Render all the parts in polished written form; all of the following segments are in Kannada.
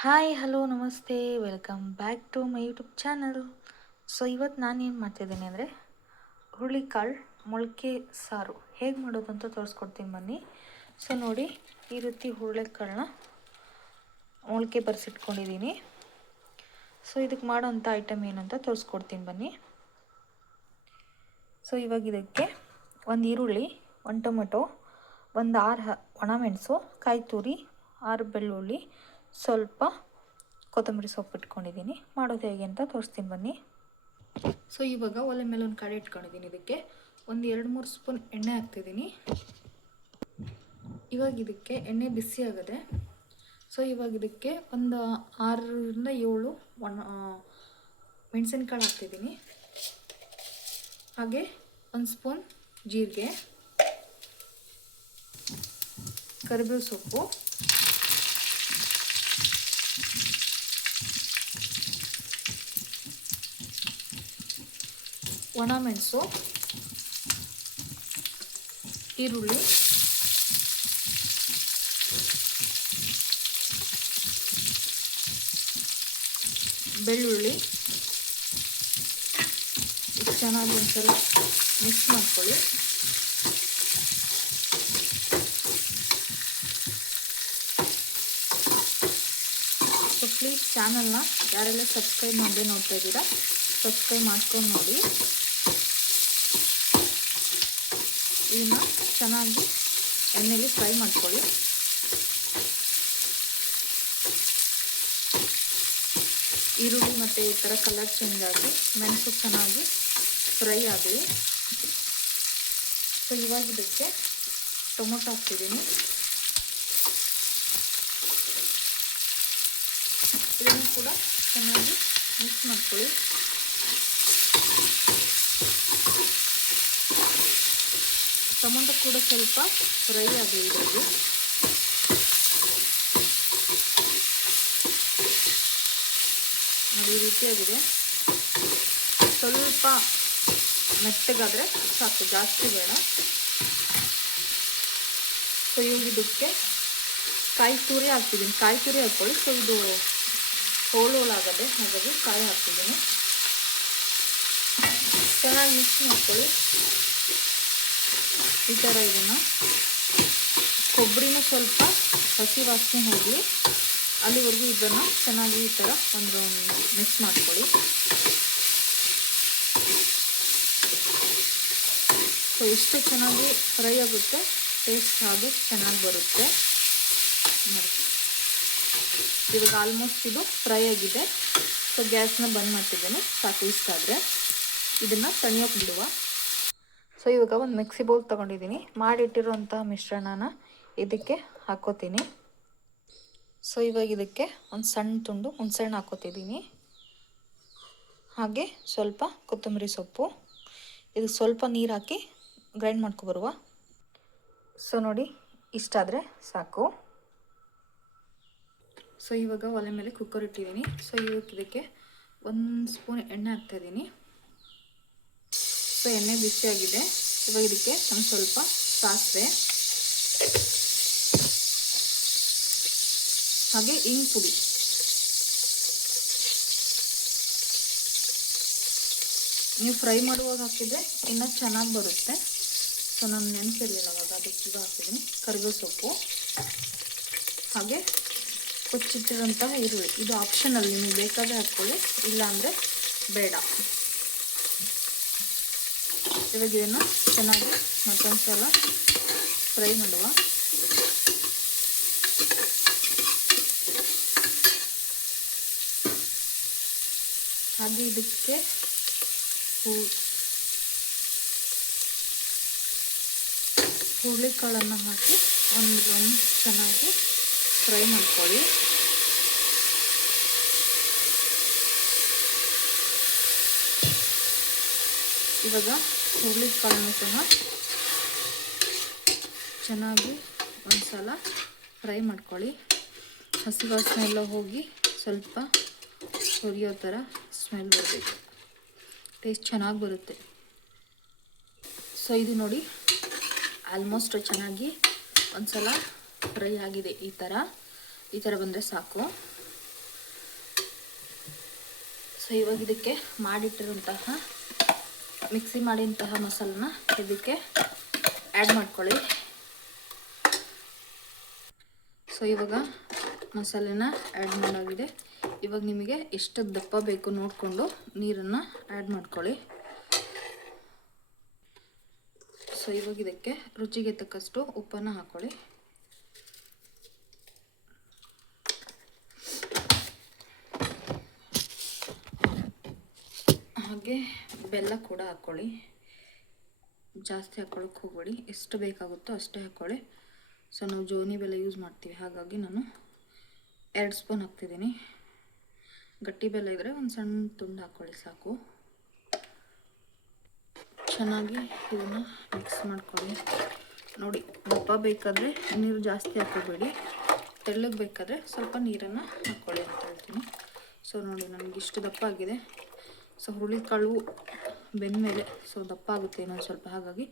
ಹಾಯ್ ಹಲೋ ನಮಸ್ತೆ welcome back to my YouTube channel. So ಇವತ್ತು ನಾನೇನು ಮಾಡ್ತಿದ್ದೀನಿ ಅಂದರೆ ಹುರುಳಿಕಾಳು ಮೊಳಕೆ ಸಾರು ಹೇಗೆ ಮಾಡೋದು ಅಂತ ತೋರಿಸ್ಕೊಡ್ತೀನಿ ಬನ್ನಿ. ಸೊ ನೋಡಿ, ಈ ರೀತಿ ಹುರುಳಿಕಾಳನ್ನ ಮೊಳಕೆ ಬರೆಸಿಟ್ಕೊಂಡಿದ್ದೀನಿ. ಸೊ ಇದಕ್ಕೆ ಮಾಡೋಂಥ ಐಟಮ್ ಏನು ಅಂತ ತೋರಿಸ್ಕೊಡ್ತೀನಿ ಬನ್ನಿ. ಸೊ ಇವಾಗ ಇದಕ್ಕೆ ಒಂದು ಈರುಳ್ಳಿ, ಒಂದು ಟೊಮೆಟೊ, ಒಂದು 6 ಒಣಮೆಣಸು, ಕಾಯಿ ತುರಿ, 6 ಬೆಳ್ಳುಳ್ಳಿ, ಸ್ವಲ್ಪ ಕೊತ್ತಂಬರಿ ಸೊಪ್ಪು ಇಟ್ಕೊಂಡಿದ್ದೀನಿ. ಮಾಡೋದು ಹೇಗೆ ಅಂತ ತೋರಿಸ್ತೀನಿ ಬನ್ನಿ. ಸೊ ಇವಾಗ ಒಲೆ ಮೇಲೆ ಒಂದು ಕಡೆ ಇಟ್ಕೊಂಡಿದ್ದೀನಿ. ಇದಕ್ಕೆ ಒಂದು 2-3 ಸ್ಪೂನ್ ಎಣ್ಣೆ ಹಾಕ್ತಿದ್ದೀನಿ. ಇವಾಗ ಇದಕ್ಕೆ ಎಣ್ಣೆ ಬಿಸಿ ಆಗಿದೆ. ಸೊ ಇವಾಗ ಇದಕ್ಕೆ ಒಂದು 6-7 ಮೆಣಸಿನ್ಕಾಳು ಹಾಕ್ತಿದ್ದೀನಿ. ಹಾಗೆ 1 ಸ್ಪೂನ್ ಜೀರಿಗೆ, ಕರಿಬೇವು ಸೊಪ್ಪು, ಒಣಮೆಣಸು, ಈರುಳ್ಳಿ, ಬೆಳ್ಳುಳ್ಳಿ ಚೆನ್ನಾಗಿ ಒಂದ್ಸಲ ಮಿಕ್ಸ್ ಮಾಡ್ಕೊಳ್ಳಿ. ಸೊ ಪ್ಲೀಸ್ ಚಾನಲ್ನ ಯಾರೆಲ್ಲ ಸಬ್ಸ್ಕ್ರೈಬ್ ಮಾಡದೆ ನೋಡ್ತಾ ಇದ್ದೀರಾ, ಸಬ್ಸ್ಕ್ರೈಬ್ ಮಾಡ್ಕೊಂಡು ನೋಡಿ. ಇದನ್ನು ಚೆನ್ನಾಗಿ ಎಣ್ಣೆಯಲ್ಲಿ ಫ್ರೈ ಮಾಡ್ಕೊಳ್ಳಿ. ಈರುಳ್ಳಿ ಮತ್ತು ಈ ಥರ ಕಲರ್ ಚೇಂಜ್ ಆಗಿ ಮೆಣಸು ಚೆನ್ನಾಗಿ ಫ್ರೈ ಆಗಲಿ. ಸೊ ಇವಾಗ ಇದಕ್ಕೆ ಟೊಮೊಟೊ ಹಾಕ್ತಿದ್ದೀನಿ. ಇದನ್ನು ಕೂಡ ಚೆನ್ನಾಗಿ ಮಿಕ್ಸ್ ಮಾಡ್ಕೊಳ್ಳಿ. ಟೊಮೊಟೊ ಕೂಡ ಸ್ವಲ್ಪ ಫ್ರೈ ಆಗಲಿ ಇದರಲ್ಲಿ. ನೋಡಿ, ಈ ರೀತಿಯಾಗಿದೆ. ಸ್ವಲ್ಪ ಮೆತ್ತಗಾದರೆ ಸಾಕು, ಜಾಸ್ತಿ ಬೇಡ. ಸೊ ಇವಾಗ ಇದಕ್ಕೆ ಕಾಯಿ ತುರಿ ಹಾಕ್ತಿದ್ದೀನಿ. ಕಾಯಿ ತುರಿ ಹಾಕ್ಕೊಳ್ಳಿ. ಸೊ ಇದು ಹೋಳಾಗದೆ, ಹಾಗಾಗಿ ಕಾಯಿ ಹಾಕ್ತಿದ್ದೀನಿ. ಚೆನ್ನಾಗಿ ಮಿಕ್ಸ್ ಮಾಡ್ಕೊಳ್ಳಿ. ಈ ಥರ ಇದನ್ನು ಕೊಬ್ಬರಿನೂ ಸ್ವಲ್ಪ ಹಸಿ ವಾಸನೆ ಹೋಗಲಿ, ಅಲ್ಲಿವರೆಗೂ ಇದನ್ನು ಚೆನ್ನಾಗಿ ಈ ಥರ ಒಂದು ರೌಂಡ್ ಮಿಕ್ಸ್ ಮಾಡ್ಕೊಳ್ಳಿ. ಸೊ ಎಷ್ಟು ಚೆನ್ನಾಗಿ ಫ್ರೈ ಆಗುತ್ತೆ, ಟೇಸ್ಟ್ ಹಾಗೆ ಚೆನ್ನಾಗಿ ಬರುತ್ತೆ ನೋಡಿ. ಇವಾಗ ಆಲ್ಮೋಸ್ಟ್ ಇದು ಫ್ರೈ ಆಗಿದೆ. ಸೊ ಗ್ಯಾಸ್ನ ಬಂದ್ ಮಾಡ್ತಿದ್ದೇನೆ. ಸಾಕು, ಇಷ್ಟ ಆದರೆ ಇದನ್ನು ತಣಿಯೋಕೆ ಬಿಡುವ. ಸೊ ಇವಾಗ ಒಂದು ಮಿಕ್ಸಿ ಬೌಲ್ ತೊಗೊಂಡಿದ್ದೀನಿ. ಮಾಡಿಟ್ಟಿರೋಂಥ ಮಿಶ್ರಣನ ಇದಕ್ಕೆ ಹಾಕ್ಕೋತೀನಿ. ಸೊ ಇವಾಗ ಇದಕ್ಕೆ ಒಂದು ಸಣ್ಣ ತುಂಡು ಹುಣಸೆಹಣ್ಣು ಹಾಕ್ಕೋತಿದ್ದೀನಿ. ಹಾಗೆ ಸ್ವಲ್ಪ ಕೊತ್ತಂಬರಿ ಸೊಪ್ಪು. ಇದು ಸ್ವಲ್ಪ ನೀರು ಹಾಕಿ ಗ್ರೈಂಡ್ ಮಾಡ್ಕೊಬರುವ. ಸೊ ನೋಡಿ, ಇಷ್ಟಾದರೆ ಸಾಕು. ಸೊ ಇವಾಗ ಒಲೆ ಮೇಲೆ ಕುಕ್ಕರ್ ಇಟ್ಟಿದ್ದೀನಿ. ಸೊ ಇವಾಗ ಇದಕ್ಕೆ 1 ಸ್ಪೂನ್ ಎಣ್ಣೆ ಹಾಕ್ತಾಯಿದ್ದೀನಿ. ಸೊ ಎಣ್ಣೆ ಬಿಸಿಯಾಗಿದೆ. ಇವಾಗ ಇದಕ್ಕೆ ಒಂದು ಸ್ವಲ್ಪ ಸಾಸಿವೆ, ಹಾಗೆ ಇಂಗು ಪುಡಿ, ನೀವು ಫ್ರೈ ಮಾಡುವಾಗ ಹಾಕಿದರೆ ಇನ್ನೂ ಚೆನ್ನಾಗಿ ಬರುತ್ತೆ. ಸೊ ನಾನು ನೆನಪಿರಲಿಲ್ಲ ಅವಾಗ, ಅದಕ್ಕೆ ಈಗ ಹಾಕಿದ್ದೀನಿ. ಕರಿಬೇವು ಸೊಪ್ಪು, ಹಾಗೆ ಕೊಚ್ಚಿಟ್ಟಿರೋಂತಹ ಈರುಳ್ಳಿ. ಇದು ಆಪ್ಷನಲ್, ನಿಮಗೆ ಬೇಕಾದರೆ ಹಾಕ್ಕೊಳ್ಳಿ, ಇಲ್ಲಾಂದರೆ ಬೇಡ. ಇವಾಗ ಇದನ್ನು ಚೆನ್ನಾಗಿ ಮತ್ತೊಂದು ಸಲ ಫ್ರೈ ಮಾಡುವ. ಹಾಗೆ ಇದಕ್ಕೆ ಹುರುಳಿಕಾಳನ್ನು ಹಾಕಿ ಒಂದು ರೌಂಡ್ ಚೆನ್ನಾಗಿ ಫ್ರೈ ಮಾಡ್ಕೊಳ್ಳಿ. ಇವಾಗ ಹುರುಳಿಕಾಳನ್ನು ಸಹ ಚೆನ್ನಾಗಿ ಒಂದು ಸಲ ಫ್ರೈ ಮಾಡ್ಕೊಳ್ಳಿ. ಹಸಿ ವಾಸನೆ ಎಲ್ಲ ಹೋಗಿ ಸ್ವಲ್ಪ ಹುರಿಯೋ ಥರ ಸ್ಮೆಲ್ ಬರಬೇಕು, ಟೇಸ್ಟ್ ಚೆನ್ನಾಗಿ ಬರುತ್ತೆ. ಸೊ ಇದು ನೋಡಿ, ಆಲ್ಮೋಸ್ಟ್ ಚೆನ್ನಾಗಿ ಒಂದು ಸಲ ಫ್ರೈ ಆಗಿದೆ. ಈ ಥರ ಬಂದರೆ ಸಾಕು. ಸೊ ಇವಾಗ ಇದಕ್ಕೆ ಮಾಡಿಟ್ಟಿರುವಂತಹ ಮಿಕ್ಸಿ ಮಾಡಿದಂತಹ ಮಸಾಲನ ಇದಕ್ಕೆ ಆ್ಯಡ್ ಮಾಡ್ಕೊಳ್ಳಿ. ಸೊ ಇವಾಗ ಮಸಾಲೆನ ಆ್ಯಡ್ ಮಾಡಾಗಿದೆ. ಇವಾಗ ನಿಮಗೆ ಎಷ್ಟು ದಪ್ಪ ಬೇಕು ನೋಡಿಕೊಂಡು ನೀರನ್ನು ಆ್ಯಡ್ ಮಾಡ್ಕೊಳ್ಳಿ. ಸೊ ಇವಾಗ ಇದಕ್ಕೆ ರುಚಿಗೆ ತಕ್ಕಷ್ಟು ಉಪ್ಪನ್ನು ಹಾಕ್ಕೊಳ್ಳಿ. ಹಾಗೆ ಬೆಲ್ಲ ಕೂಡ ಹಾಕ್ಕೊಳ್ಳಿ. ಜಾಸ್ತಿ ಹಾಕ್ಕೊಳ್ಳೋಕೆ ಹೋಗಬೇಡಿ, ಎಷ್ಟು ಬೇಕಾಗುತ್ತೋ ಅಷ್ಟೇ ಹಾಕ್ಕೊಳ್ಳಿ. ಸೊ ನಾವು ಜೋನಿ ಬೆಲ್ಲ ಯೂಸ್ ಮಾಡ್ತೀವಿ, ಹಾಗಾಗಿ ನಾನು 2 ಸ್ಪೂನ್ ಹಾಕ್ತಿದ್ದೀನಿ. ಗಟ್ಟಿ ಬೆಲ್ಲ ಇದ್ದರೆ ಒಂದು ಸಣ್ಣ ತುಂಡು ಹಾಕ್ಕೊಳ್ಳಿ ಸಾಕು. ಚೆನ್ನಾಗಿ ಇದನ್ನು ಮಿಕ್ಸ್ ಮಾಡ್ಕೊಳ್ಳಿ. ನೋಡಿ, ದಪ್ಪ ಬೇಕಾದರೆ ನೀರು ಜಾಸ್ತಿ ಹಾಕೋಬೇಡಿ, ತೆಳ್ಳಗೆ ಬೇಕಾದರೆ ಸ್ವಲ್ಪ ನೀರನ್ನು ಹಾಕ್ಕೊಳ್ಳಿ ಅಂತ ಹೇಳ್ತೀನಿ. ಸೊ ನೋಡಿ, ನನಗಿಷ್ಟು ದಪ್ಪ ಆಗಿದೆ. ಸೊ ಹುರುಳಿಕಾಳು ಬೆಂದಮೇಲೆ ಸೊ ದಪ್ಪ ಆಗುತ್ತೆ ಇನ್ನೊಂದು ಸ್ವಲ್ಪ, ಹಾಗಾಗಿ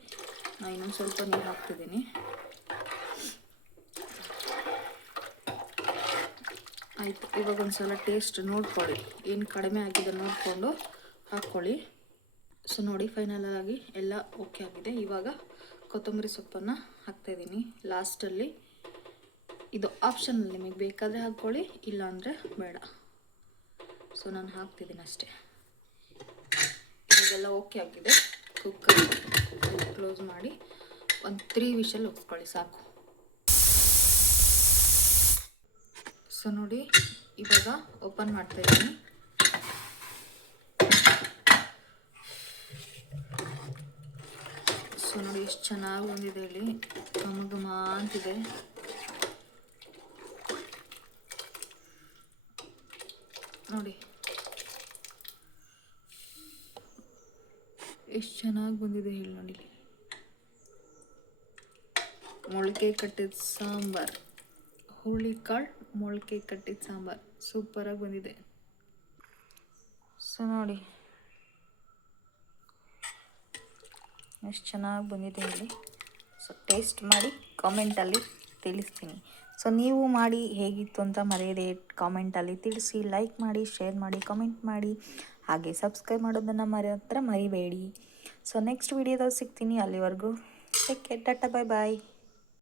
ನಾನು ಇನ್ನೊಂದು ಸ್ವಲ್ಪ ನೀರು ಹಾಕ್ತಿದ್ದೀನಿ. ಆಯಿತು, ಇವಾಗ ಒಂದು ಸಲ ಟೇಸ್ಟ್ ನೋಡ್ಕೊಳ್ಳಿ, ಏನು ಕಡಿಮೆ ಆಗಿದೆ ನೋಡಿಕೊಂಡು ಹಾಕ್ಕೊಳ್ಳಿ. ಸೊ ನೋಡಿ, ಫೈನಲಾಗಿ ಎಲ್ಲ ಓಕೆ ಆಗಿದೆ. ಇವಾಗ ಕೊತ್ತಂಬರಿ ಸೊಪ್ಪನ್ನು ಹಾಕ್ತಾಯಿದ್ದೀನಿ ಲಾಸ್ಟಲ್ಲಿ. ಇದು ಆಪ್ಷನಲ್, ನಿಮಗೆ ಬೇಕಾದರೆ ಹಾಕ್ಕೊಳ್ಳಿ, ಇಲ್ಲ ಅಂದರೆ ಬೇಡ. ಸೊ ನಾನು ಹಾಕ್ತಿದ್ದೀನಿ ಅಷ್ಟೇ. ಇವಾಗೆಲ್ಲ ಓಕೆ ಆಗಿದೆ. ಕುಕ್ಕರ್ ಕ್ಲೋಸ್ ಮಾಡಿ ಒಂದು 3 ವಿಷಲ್ ಉಗ್ಸ್ಕೊಳ್ಳಿ ಸಾಕು. ಸೊ ನೋಡಿ, ಇವಾಗ ಓಪನ್ ಮಾಡ್ತಾ ಇದ್ದೀನಿ. ಸೊ ನೋಡಿ ಎಷ್ಟು ಚೆನ್ನಾಗಿ ಬಂದಿದೆ, ಇಲ್ಲಿ ಘಮ ಘಮ ಅಂತಿದೆ. ನೋಡಿ ಎಷ್ಟು ಚೆನ್ನಾಗಿ ಬಂದಿದೆ ಹೇಳಿ. ನೋಡಿ, ಮೊಳಕೆ ಕಟ್ಟಿದ ಸಾಂಬಾರು, ಹುರುಳಿಕಾಳು ಮೊಳಕೆ ಕಟ್ಟಿದ ಸಾಂಬಾರು ಸೂಪರಾಗಿ ಬಂದಿದೆ. ಸೊ ನೋಡಿ ಎಷ್ಟು ಚೆನ್ನಾಗಿ ಬಂದಿದೆ ಹೇಳಿ. ಸೊ ಟೇಸ್ಟ್ ಮಾಡಿ ಕಾಮೆಂಟಲ್ಲಿ ತಿಳಿಸ್ತೀನಿ. ಸೊ ನೀವು ಮಾಡಿ ಹೇಗಿತ್ತು ಅಂತ ಮರೆಯದೆ ಕಾಮೆಂಟಲ್ಲಿ ತಿಳಿಸಿ. ಲೈಕ್ ಮಾಡಿ, ಶೇರ್ ಮಾಡಿ, ಕಾಮೆಂಟ್ ಮಾಡಿ, ಹಾಗೆ ಸಬ್ಸ್ಕ್ರೈಬ್ ಮಾಡೋದನ್ನು ಮರಿಬೇಡಿ. ಸೊ ನೆಕ್ಸ್ಟ್ ವಿಡಿಯೋದಲ್ಲಿ ಸಿಗ್ತೀನಿ. ಅಲ್ಲಿವರೆಗೂ ಟೇಕ್ ಕೇರ್, ಟಾಟಾ, ಬಾಯ್ ಬಾಯ್.